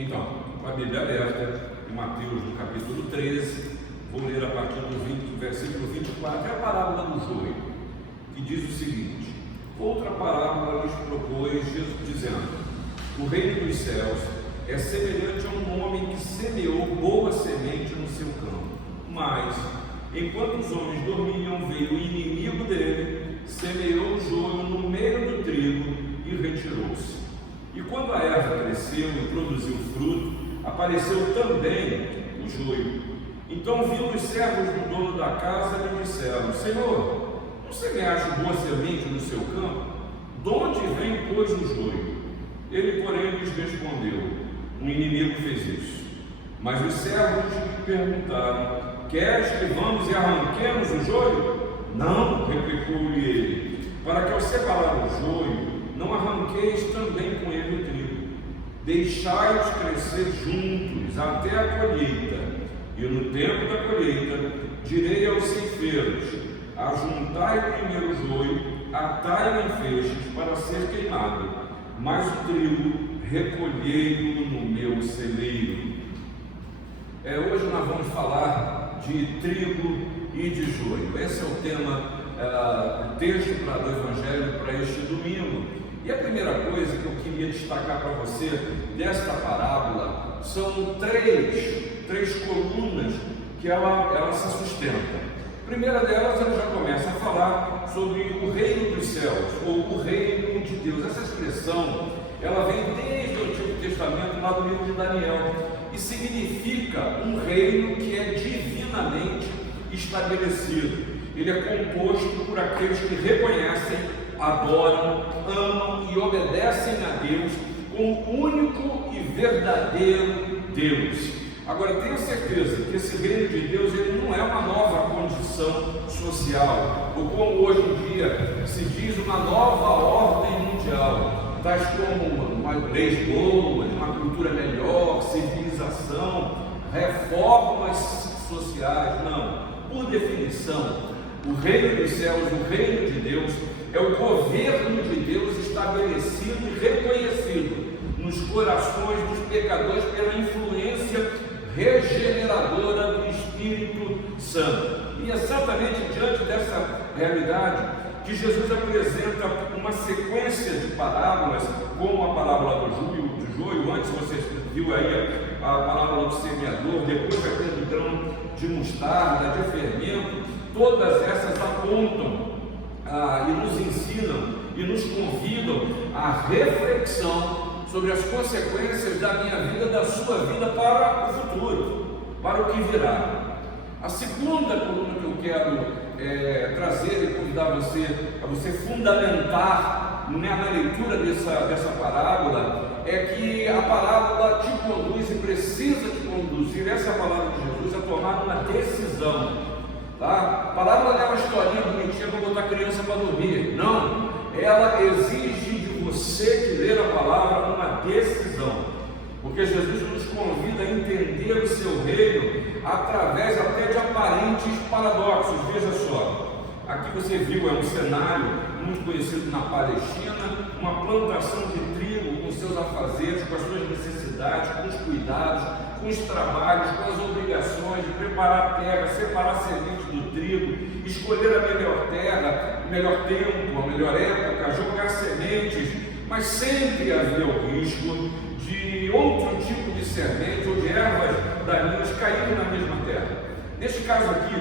Então, com a Bíblia aberta, em Mateus, no capítulo 13, vou ler a partir do versículo 24, é a parábola do joio, que diz o seguinte: outra parábola lhes propôs Jesus, dizendo: o reino dos céus é semelhante a um homem que semeou boa semente no seu campo, mas, enquanto os homens dormiam, veio o inimigo dele, semeou o joio no meio do trigo e retirou-se. E quando a erva cresceu e produziu fruto, apareceu também o joio. Então, vindo os servos do dono da casa, lhe disseram: Senhor, não semeaste boa semente no seu campo? De onde vem, pois, o joio? Ele, porém, lhes respondeu: um inimigo fez isso. Mas os servos lhe perguntaram: queres que vamos e arranquemos o joio? Não, replicou-lhe ele, para que ao separar o joio, não arranqueis também com ele o trigo. Deixai-os crescer juntos até a colheita, e no tempo da colheita direi aos ceifeiros: ajuntai primeiro o joio, atai-o em feixes para ser queimado, mas o trigo recolhei-o no meu celeiro. Hoje nós vamos falar de trigo e de joio. Esse é o tema, o texto do Evangelho para este domingo. E a primeira coisa que eu queria destacar para você desta parábola são três colunas que ela se sustenta. A primeira delas, ela já começa a falar sobre o reino dos céus, ou o reino de Deus. Essa expressão, ela vem desde o Antigo Testamento, lá do livro de Daniel, e significa um reino que é divinamente estabelecido. Ele é composto por aqueles que reconhecem, adoram, amam e obedecem a Deus como único e verdadeiro Deus. Agora, tenha certeza que esse reino de Deus ele não é uma nova condição social, ou como hoje em dia se diz, uma nova ordem mundial, tais como uma leis boas, uma cultura melhor, civilização, reformas sociais. Não, por definição, o reino dos céus, o reino de Deus, é o governo de Deus estabelecido e reconhecido nos corações dos pecadores pela influência regeneradora do Espírito Santo. E exatamente diante dessa realidade que Jesus apresenta uma sequência de parábolas, como a parábola do joio. Antes você viu aí a parábola do semeador, depois vai ter do grão de mostarda, de fermento. Todas essas apontam e nos ensinam e nos convidam à reflexão sobre as consequências da minha vida, da sua vida para o futuro, para o que virá. A segunda coluna que eu quero trazer e convidar você a você fundamentar na leitura dessa parábola é que a parábola te conduz e precisa te conduzir, essa é a palavra de Jesus, a tomar uma decisão. Tá? A palavra não é uma historinha bonitinha para botar criança para dormir. Não, ela exige de você que ler a palavra uma decisão, porque Jesus nos convida a entender o seu reino através até de aparentes paradoxos. Veja só, aqui você viu um cenário muito conhecido na Palestina, uma plantação de trigo com seus afazeres, com as suas necessidades, com os cuidados, com os trabalhos, com as obrigações de preparar a terra, separar a semente do trigo, escolher a melhor terra, o melhor tempo, a melhor época, jogar sementes, mas sempre havia o risco de outro tipo de semente ou de ervas daninhas caírem na mesma terra. Neste caso aqui,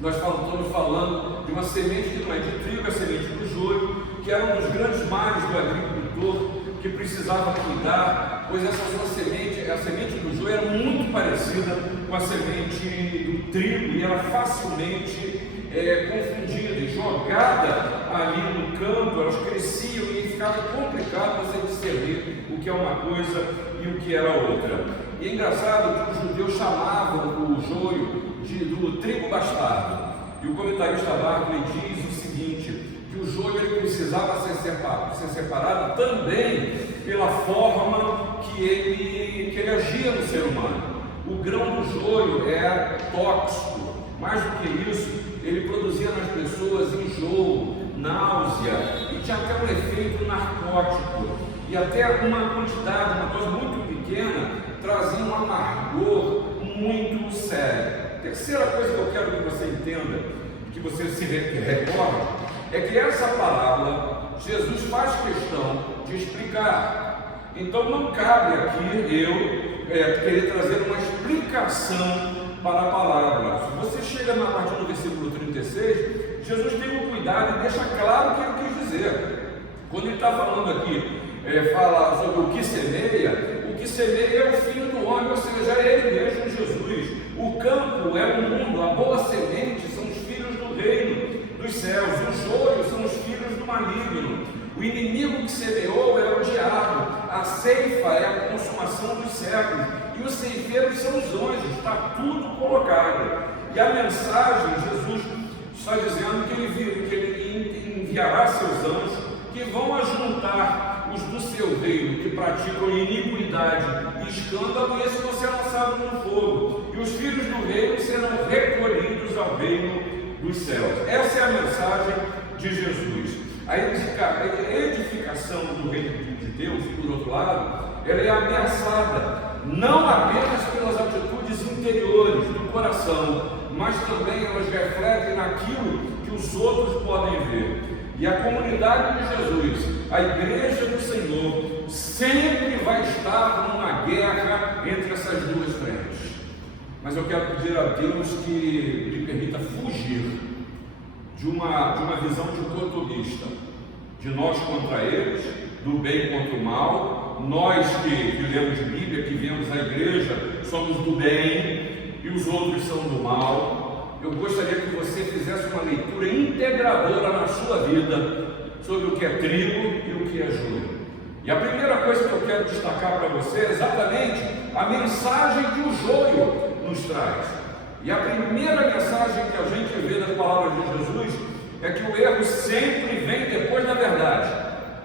nós estamos falando de uma semente que não é de trigo, a semente do joio, que era um dos grandes males do agricultor, que precisava cuidar, pois essa sua semente, a semente do joio, era muito parecida com a semente do trigo e era facilmente confundida e jogada ali no campo. Elas cresciam e ficava complicado você discernir o que é uma coisa e o que era outra. E é engraçado que os judeus chamavam o joio do trigo bastardo. E o comentarista Barclay diz o seguinte: que o joio ele precisava ser separado também pela forma que ele agia no ser humano. O grão do joio era tóxico, mais do que isso, ele produzia nas pessoas enjoo, náusea e tinha até um efeito narcótico e até uma quantidade, uma dose muito pequena trazia um amargor muito sério. Terceira coisa que eu quero que você entenda, que você se recorde, é que essa parábola Jesus faz questão de explicar. Então não cabe aqui eu querer trazer uma explicação para a palavra. Se você chega na partir do versículo 36, Jesus tem um cuidado e deixa claro o que ele quis dizer. Quando ele está falando aqui, fala sobre o que semeia é o Filho do Homem, ou seja, é ele mesmo, Jesus. O campo é o mundo, a boa semente são os filhos do reino dos céus, os joios são os filhos do maligno. O inimigo que semeou é o diabo, a ceifa é a consumação dos séculos, e os ceifeiros são os anjos, está tudo colocado. E a mensagem, Jesus está dizendo que ele enviará seus anjos, que vão ajuntar os do seu reino, que praticam iniquidade e escândalo, e esses vão ser lançados no fogo, e os filhos do reino serão recolhidos ao reino dos céus. Essa é a mensagem de Jesus. A edificação do reino de Deus, por outro lado, ela é ameaçada, não apenas pelas atitudes interiores do coração, mas também elas refletem naquilo que os outros podem ver. E a comunidade de Jesus, a igreja do Senhor, sempre vai estar numa guerra entre essas duas frentes. Mas eu quero pedir a Deus que me permita fugir de uma visão dicotomista, de nós contra eles, do bem contra o mal. Nós que lemos Bíblia, que vemos a igreja, somos do bem e os outros são do mal. Eu gostaria que você fizesse uma leitura integradora na sua vida sobre o que é trigo e o que é joio. E a primeira coisa que eu quero destacar para você é exatamente a mensagem que o joio nos traz. E a primeira mensagem que a gente vê nas palavras de Jesus é que o erro sempre vem depois da verdade.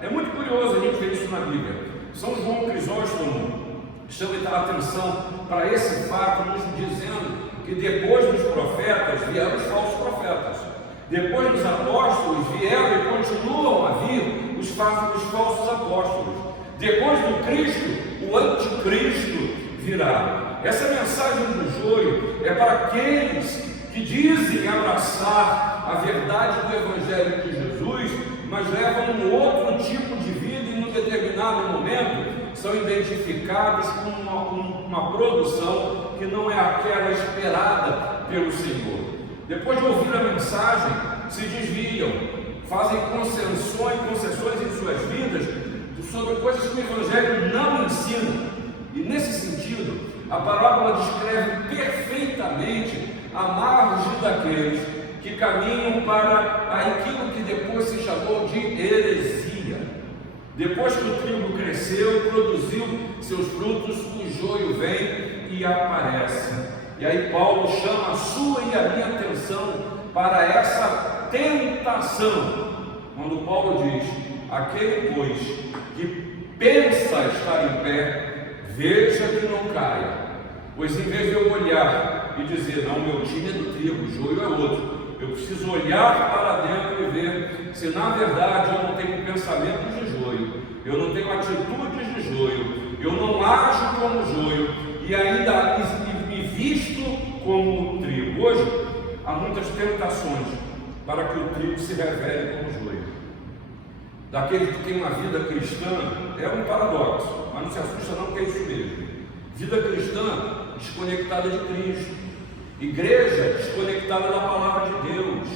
É muito curioso a gente ver isso na Bíblia. São João Crisóstomo chama a atenção para esse fato, nos dizendo que depois dos profetas vieram os falsos profetas. Depois dos apóstolos vieram e continuam a vir os falsos apóstolos. Depois do Cristo, o anticristo virá. Essa mensagem do joio é para aqueles que dizem abraçar a verdade do Evangelho de Jesus, mas levam um outro tipo de vida e, num determinado momento, são identificados com uma produção que não é aquela esperada pelo Senhor. Depois de ouvir a mensagem, se desviam, fazem concessões em suas vidas sobre coisas que o Evangelho não ensina. E nesse sentido, a parábola descreve perfeitamente a margem daqueles que caminham para aquilo que depois se chamou de heresia. Depois que o trigo cresceu, produziu seus frutos, o joio vem e aparece. E aí Paulo chama a sua e a minha atenção para essa tentação, quando Paulo diz: aquele, pois, que pensa estar em pé, veja que não caia. Pois em vez de eu olhar e dizer, não, meu time é do trigo, o joio é outro, eu preciso olhar para dentro e ver se na verdade eu não tenho pensamentos de joio, eu não tenho atitudes de joio, eu não ajo como joio e ainda me visto como trigo. Hoje há muitas tentações para que o trigo se revele como joio. Daquele que tem uma vida cristã, é um paradoxo, mas não se assusta não, que é isso mesmo. Vida cristã desconectada de Cristo, igreja desconectada da palavra de Deus,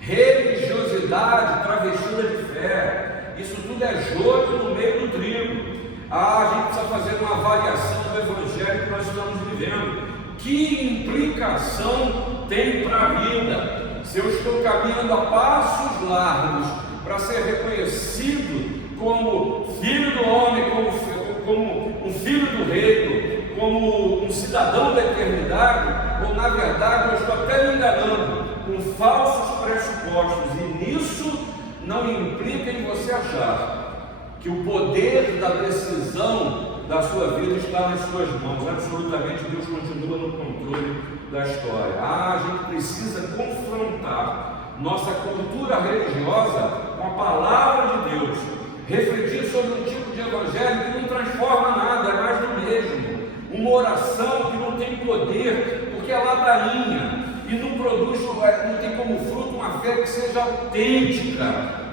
religiosidade travestida de fé, isso tudo é joio no meio do trigo. A gente precisa fazer uma avaliação do Evangelho que nós estamos vivendo. Que implicação tem para a vida? Se eu estou caminhando a passos largos para ser reconhecido como filho do homem, como um filho do reino, como um cidadão da eternidade, ou na verdade eu estou até me enganando com falsos pressupostos, e nisso não implica em você achar que o poder da decisão da sua vida está nas suas mãos. Absolutamente, Deus continua no controle da história. A gente precisa confrontar nossa cultura religiosa com a palavra de Deus, refletir sobre um tipo de evangelho que não transforma nada, é mais do mesmo, uma oração que não tem poder, porque é ladainha e não produz, não tem como fruto uma fé que seja autêntica,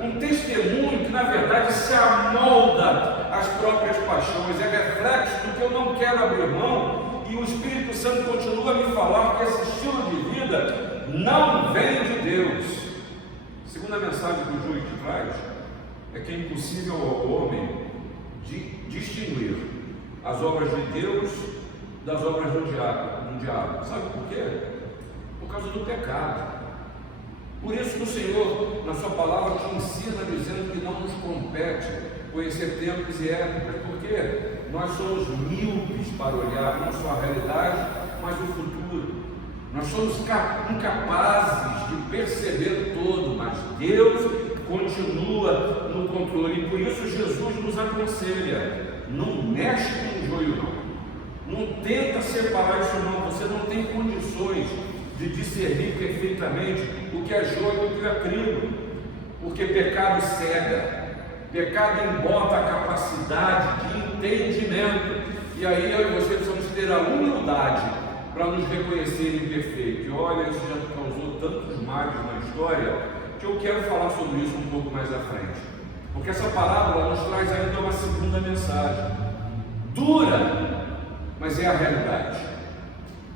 um testemunho que na verdade se amolda às próprias paixões, é reflexo do que eu não quero abrir mão, e o Espírito Santo continua a me falar que esse estilo de vida não vem de Deus. Segunda mensagem que o Júlio te traz é que é impossível ao homem distinguir as obras de Deus das obras do diabo. Sabe por quê? Por causa do pecado. Por isso que o Senhor, na sua palavra, te ensina dizendo que não nos compete conhecer tempos e épocas, porque nós somos míopes para olhar não só a realidade, mas o futuro. Nós somos incapazes de perceber todo, mas Deus continua no controle, e por isso Jesus nos aconselha: não mexe com o joio não tenta separar isso não, você não tem condições de discernir perfeitamente o que é joio e o que é trigo, porque pecado cega, pecado embota a capacidade de entendimento, e aí eu e você precisamos ter a humildade para nos reconhecer imperfeitos. E olha, isso já causou tantos males na história, que eu quero falar sobre isso um pouco mais à frente, porque essa parábola nos traz ainda uma segunda mensagem, dura, mas é a realidade,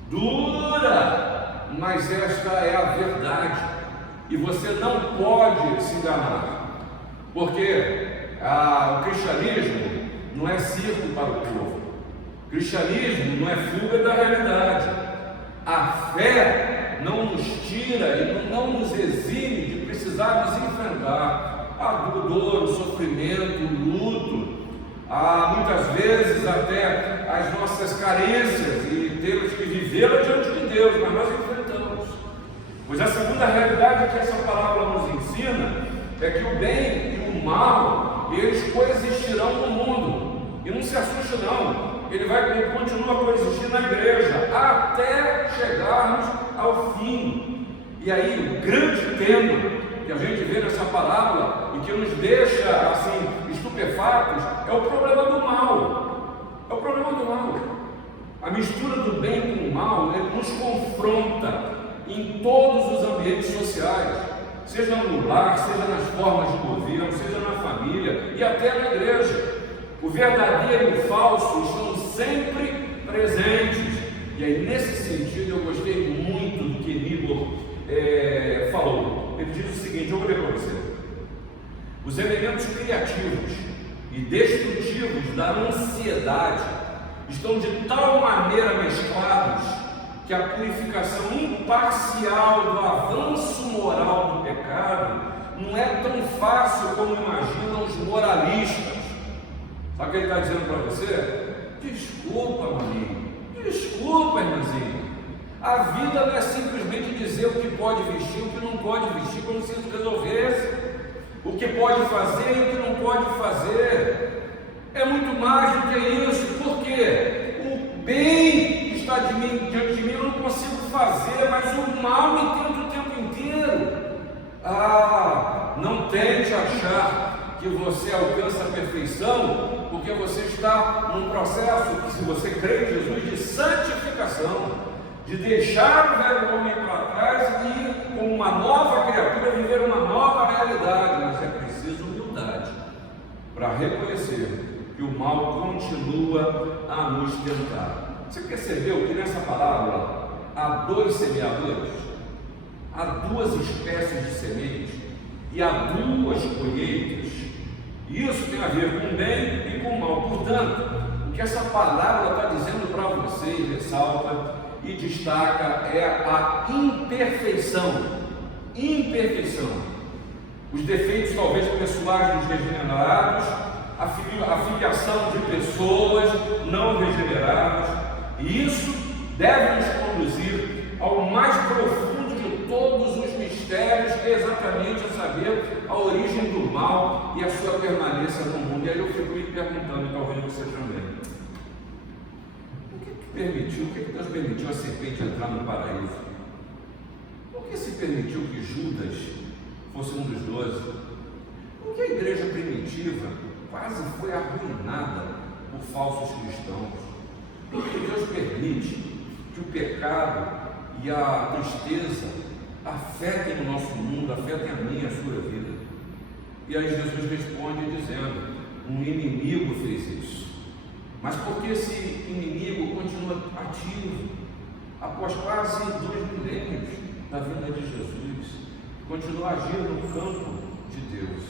dura, mas esta é a verdade, e você não pode se enganar, porque o cristianismo não é circo para o povo, o cristianismo não é fuga da realidade, a fé não nos tira e não nos exime de precisar nos enfrentar a dor, o sofrimento, o luto, muitas vezes até as nossas carências, e temos que vivê-la diante de Deus, mas nós enfrentamos. Pois a segunda realidade que essa parábola nos ensina é que o bem e o mal, eles coexistirão no mundo, e não se assuste não, ele continua a coexistir na igreja, até chegarmos ao fim. E aí o grande tema que a gente vê nessa parábola e que nos deixa assim estupefatos é o problema do mal. É o problema do mal. A mistura do bem com o mal nos confronta em todos os ambientes sociais, seja no lar, seja nas formas de governo, seja na família e até na igreja. O verdadeiro e o falso estão sempre presentes. E aí, nesse sentido, eu gostei muito do que Nibor falou. Ele diz o seguinte, eu vou ler para você: os elementos criativos e destrutivos da ansiedade estão de tal maneira mesclados que a purificação imparcial do avanço moral do pecado não é tão fácil como imaginam os moralistas. Sabe o que ele está dizendo para você? Desculpa, maninho, desculpa, irmãzinho. A vida não é simplesmente dizer o que pode vestir e o que não pode vestir, como se isso resolvesse. O que pode fazer e o que não pode fazer. É muito mais do que isso. Por quê? O bem que está diante de mim eu não consigo fazer, mas o mal me tenta o tempo inteiro. Não tente achar que você alcança a perfeição, porque você está num processo que, se você crê em Jesus, de santificação, de deixar o velho homem para trás e, como uma nova criatura, viver uma nova realidade. Mas é preciso humildade para reconhecer que o mal continua a nos tentar. Você percebeu que nessa parábola há dois semeadores, há duas espécies de sementes e há duas colheitas? Isso tem a ver com o bem e com o mal. Portanto, o que essa parábola está dizendo para você, e ressalta e destaca, é a imperfeição. Imperfeição. Os defeitos talvez pessoais dos regenerados, a filiação de pessoas não regeneradas, e isso deve nos conduzir ao mais profundo de todos os mistérios, que é exatamente a saber a origem do mal e a sua permanência no mundo. E aí eu fico me perguntando, e talvez você também, o que Deus permitiu a serpente entrar no paraíso? Por que se permitiu que Judas fosse um dos 12? Por que a igreja primitiva quase foi arruinada por falsos cristãos? Porque Deus permite que o pecado e a tristeza afetem o nosso mundo, afetem a minha e a sua vida. E aí Jesus responde dizendo: um inimigo fez isso. Mas por que esse inimigo continua ativo após quase 2 milênios da vinda de Jesus? Continua agindo no campo de Deus.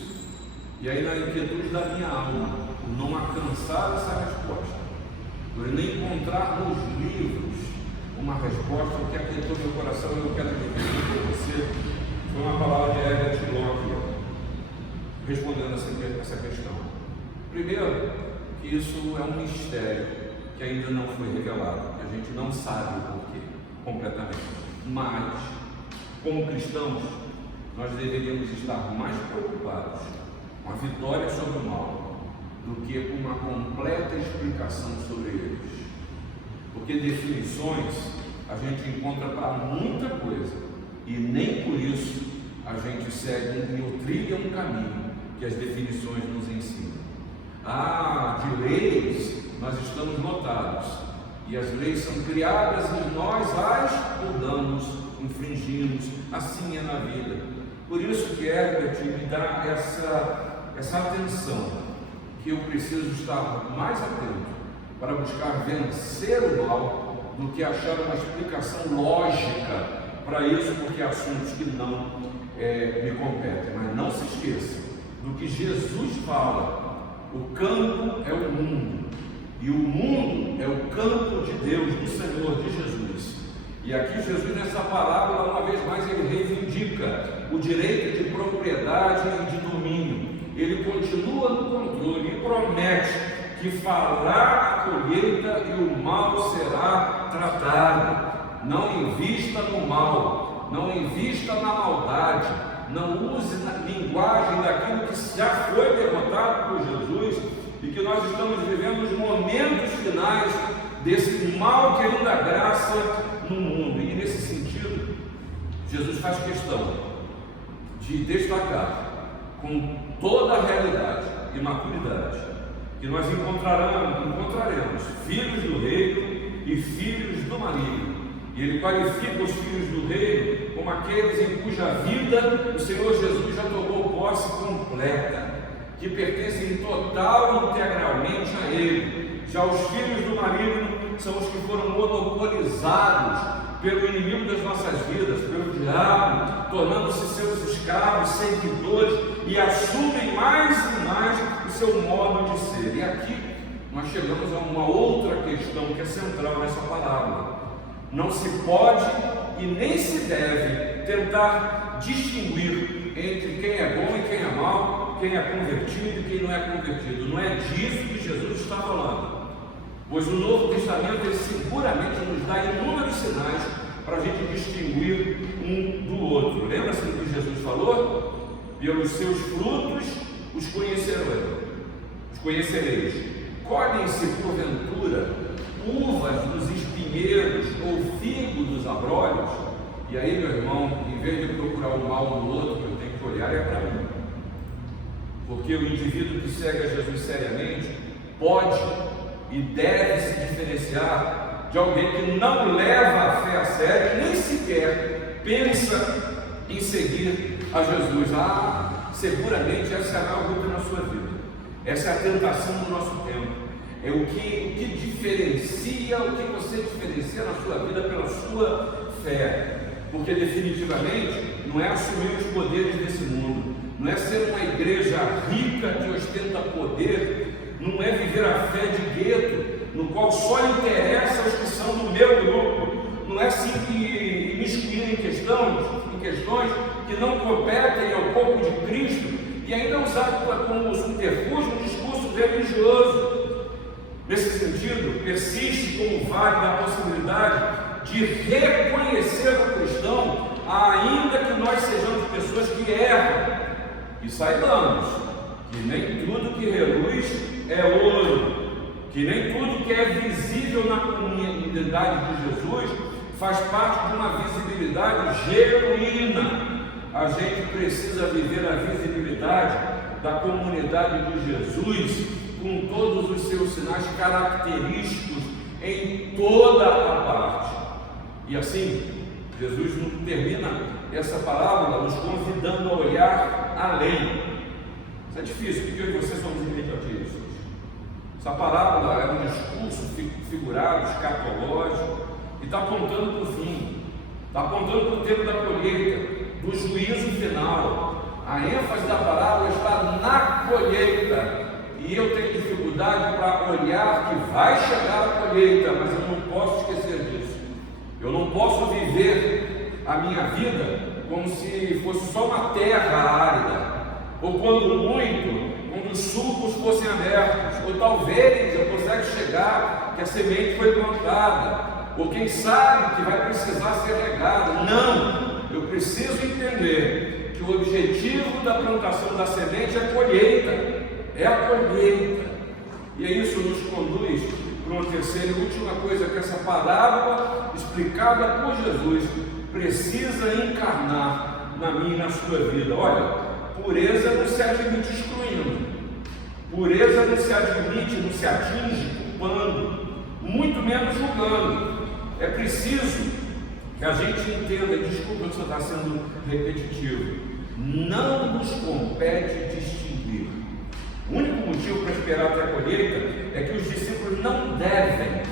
E aí, na inquietude da minha alma, por não alcançar essa resposta, por não encontrar nos livros uma resposta que aquietou meu coração, eu quero dividir com você. Foi uma palavra de Herbert Locke respondendo essa questão. Primeiro, que isso é um mistério que ainda não foi revelado, que a gente não sabe o porquê completamente. Mas, como cristãos, nós deveríamos estar mais preocupados com a vitória sobre o mal do que com uma completa explicação sobre eles. Porque definições a gente encontra para muita coisa e nem por isso a gente segue ou trilha um caminho que as definições nos ensinam. De leis nós estamos notados e as leis são criadas e nós as mudamos, infringimos. Assim é na vida. Por isso que Herbert me dá essa atenção, que eu preciso estar mais atento para buscar vencer o mal do que achar uma explicação lógica para isso, porque há assuntos que não me competem. Mas não se esqueça do que Jesus fala: o campo é o mundo, e o mundo é o campo de Deus, do Senhor, de Jesus. E aqui Jesus, nessa parábola, uma vez mais, ele reivindica o direito de propriedade e de domínio. Ele continua no controle e promete que fará a colheita e o mal será tratado. Não invista no mal, não invista na maldade, não use na linguagem daquilo que já foi derrotado por Jesus e que nós estamos vivendo os momentos finais desse mal que ainda graça no mundo. E nesse sentido, Jesus faz questão de destacar com toda a realidade e maturidade que nós encontraremos filhos do reino e filhos do maligno. E ele qualifica os filhos do reino como aqueles em cuja vida o Senhor Jesus já tomou posse completa, que pertencem total e integralmente a Ele. Já os filhos do maligno são os que foram monopolizados pelo inimigo das nossas vidas, pelo diabo, tornando-se seus escravos, seguidores, e assumem mais e mais o seu modo de ser. E aqui nós chegamos a uma outra questão que é central nessa palavra. Não se pode e nem se deve tentar distinguir entre quem é bom e quem é mau, quem é convertido e quem não é convertido. Não é disso que Jesus está falando. Pois o Novo Testamento ele seguramente nos dá inúmeros sinais para a gente distinguir um do outro. Lembra-se do que Jesus falou? Pelos seus frutos os conhecereis. Colhem-se porventura uvas dos espinheiros ou figo dos abrolhos? E aí, meu irmão, em vez de procurar o mal no outro, eu tenho que olhar para mim. Porque o indivíduo que segue a Jesus seriamente pode e deve se diferenciar de alguém que não leva a fé a sério e nem sequer pensa em seguir a Jesus. Seguramente essa é a luta na sua vida. Essa é a tentação do nosso tempo. É o que diferencia, o que você diferencia na sua vida pela sua fé. Porque definitivamente não é assumir os poderes desse mundo, não é ser uma igreja rica que ostenta poder, não é viver a fé de gueto, no qual só interessa os que são do meu grupo, não é se imiscuir em questões que não competem ao corpo de Cristo e ainda usar como subterfúgio um discurso religioso. Nesse sentido, persiste como vale da possibilidade de reconhecer o cristão, ainda que nós sejamos pessoas que erram, e saibamos que nem tudo que reluz é ouro, que nem tudo que é visível na comunidade de Jesus faz parte de uma visibilidade genuína. A gente precisa viver a visibilidade da comunidade de Jesus com todos os seus sinais característicos em toda a parte. E assim, Jesus termina essa parábola nos convidando a olhar além. Isso é difícil, porque eu e você somos imediatistas. Essa parábola é um discurso figurado, escatológico, e está apontando para o fim, está apontando para o tempo da colheita, do juízo final. A ênfase da parábola está na colheita, e eu tenho dificuldade para olhar que vai chegar a colheita, mas eu não posso esquecer disso. Eu não posso viver a minha vida como se fosse só uma terra árida, ou quando os sulcos fossem abertos, ou talvez eu consiga chegar que a semente foi plantada, ou quem sabe que vai precisar ser regada. Não, eu preciso entender que o objetivo da plantação da semente é a colheita, e isso nos conduz para uma terceira e última coisa, que essa parábola explicada por Jesus precisa encarnar na minha e na sua vida. Olha, pureza não se admite excluindo, pureza não se admite, não se atinge culpando, muito menos julgando. É preciso que a gente entenda, desculpa se está sendo repetitivo, não nos compete distinguir. O único motivo para esperar até a colheita é que os discípulos não devem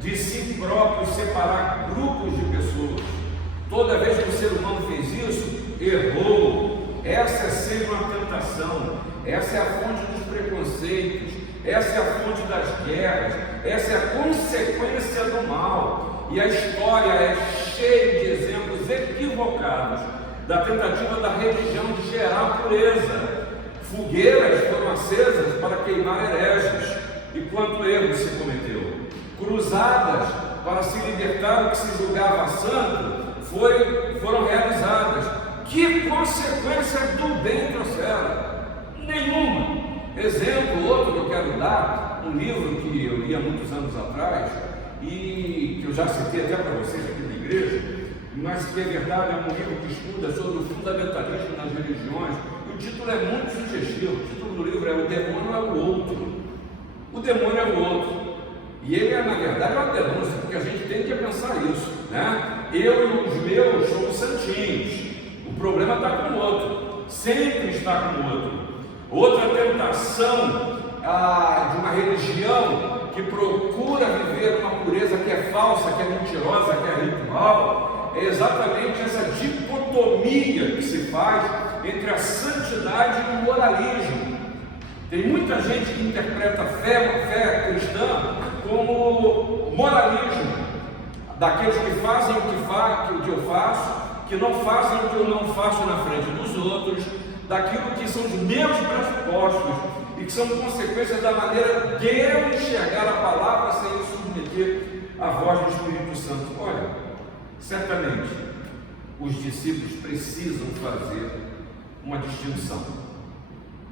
de si próprios separar grupos de pessoas. Toda vez que o ser humano fez isso, errou. Essa é sempre uma tentação, essa é a fonte dos preconceitos, essa é a fonte das guerras, essa é a consequência do mal. E a história é cheia de exemplos equivocados da tentativa da religião de gerar pureza. Fogueiras foram acesas para queimar hereges, e quanto erro se cometeu. Cruzadas para se libertar do que se julgava santo foram realizadas. Que consequência do bem trouxeram? Nenhuma. Exemplo, outro que eu quero dar, um livro que eu li há muitos anos atrás, e que eu já citei até para vocês aqui na igreja, mas que é verdade, é um livro que estuda sobre o fundamentalismo nas religiões. O título é muito sugestivo. O título do livro é O Demônio é o Outro. O demônio é o outro. E ele é, na verdade, uma denúncia, porque a gente tem que pensar isso, né? Eu e os meus somos santinhos. O problema está com o outro. Sempre está com o outro. Outra tentação de uma religião que procura viver uma pureza que é falsa, que é mentirosa, que é ritual, é exatamente essa dicotomia que se faz entre a santidade e o moralismo. Tem muita gente que interpreta a fé cristã como moralismo, daqueles que fazem o que eu faço, que não fazem o que eu não faço na frente dos outros, daquilo que são os meus pressupostos e que são consequências da maneira de eu enxergar a palavra sem submeter a voz do Espírito Santo. Olha, certamente os discípulos precisam fazer uma distinção,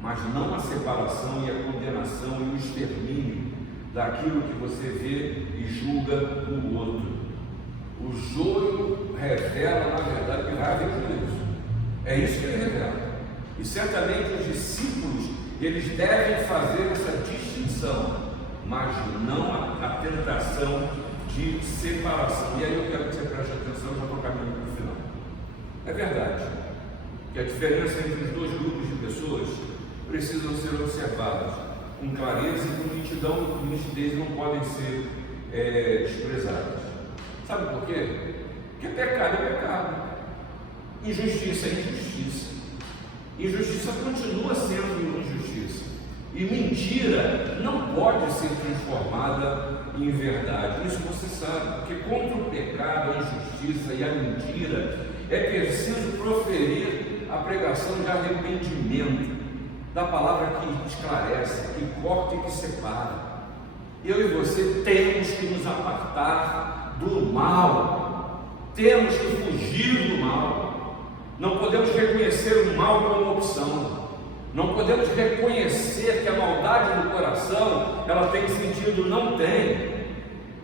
mas não a separação e a condenação e o extermínio daquilo que você vê e julga o outro. O joio revela, na verdade, que vai haver juízo. É isso que ele revela. E certamente os discípulos, eles devem fazer essa distinção, mas não a tentação de separação. E aí eu quero que você preste atenção, já estou caminhando para o final. É verdade que a diferença entre os dois grupos de pessoas precisam ser observadas com clareza e com nitidão, e nitidez não podem ser desprezadas. Sabe por quê? Porque pecado é pecado, injustiça é injustiça, injustiça continua sendo injustiça, e mentira não pode ser transformada em verdade. Isso você sabe, porque contra o pecado, a injustiça e a mentira é preciso proferir a pregação de arrependimento, da palavra que esclarece, que corta e que separa. Eu e você temos que nos apartar do mal, temos que fugir do mal. Não podemos reconhecer o mal como opção, não podemos reconhecer que a maldade do coração ela tem sentido, não tem.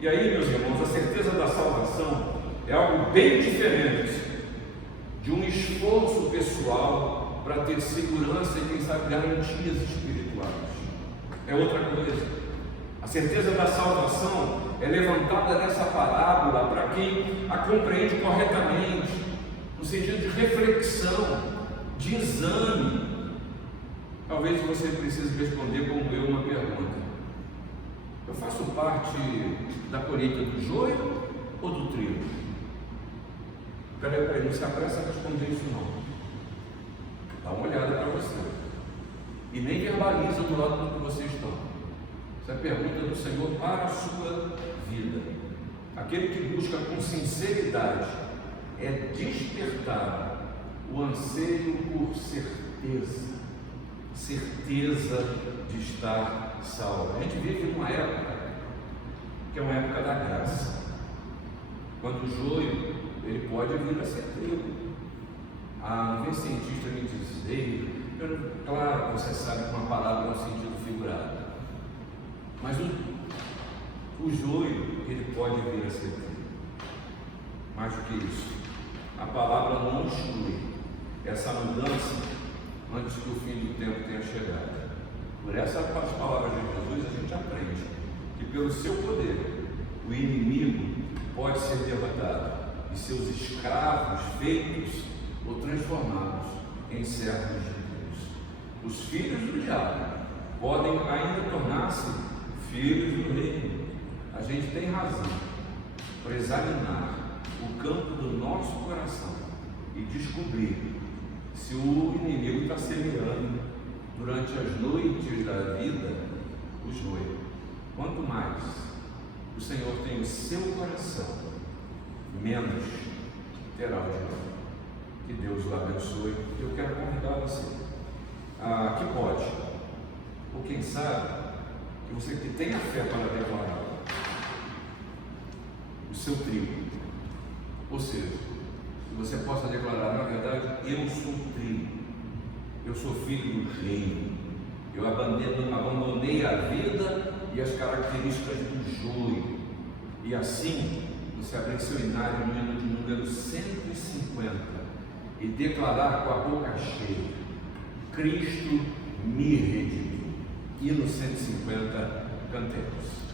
E aí, meus irmãos, a certeza da salvação é algo bem diferente de um esforço pessoal para ter segurança e, quem sabe, garantias espirituais. É outra coisa. A certeza da salvação é levantada nessa parábola para quem a compreende corretamente, no sentido de reflexão, de exame. Talvez você precise responder como eu uma pergunta: eu faço parte da colheita do joio ou do trigo? Peraí, não se apressa a responder isso não. Dá uma olhada para você. E nem verbaliza do lado do que vocês estão. Essa é a pergunta do Senhor para a sua vida. Aquele que busca com sinceridade é despertar o anseio por certeza de estar salvo. A gente vive numa época que é uma época da graça, quando o joio ele pode vir a ser trigo. Não vem cientista me dizer, claro, você sabe que uma palavra é um sentido figurado, mas o joio ele pode vir a ser trigo. Mais do que isso, a palavra não exclui essa mudança antes que o fim do tempo tenha chegado. Por essas palavras de Jesus a gente aprende que pelo seu poder o inimigo pode ser derrotado e seus escravos feitos ou transformados em servos de Deus. Os filhos do diabo podem ainda tornar-se filhos do reino. A gente tem razão para examinar o campo do nosso coração e descobrir se o inimigo está semeando durante as noites da vida o joio. Quanto mais o Senhor tem o seu coração, menos terá o joio. Que Deus o abençoe. Eu quero convidar você que pode, ou quem sabe, que você que tem a fé para declarar o seu trigo, ou seja, que você possa declarar: na verdade, eu sou trigo, eu sou filho do reino, eu abandonei a vida e as características do joio, e assim você abrir seu inário de número 150 e declarar com a boca cheia: Cristo me redimiu. E no 150 cantemos.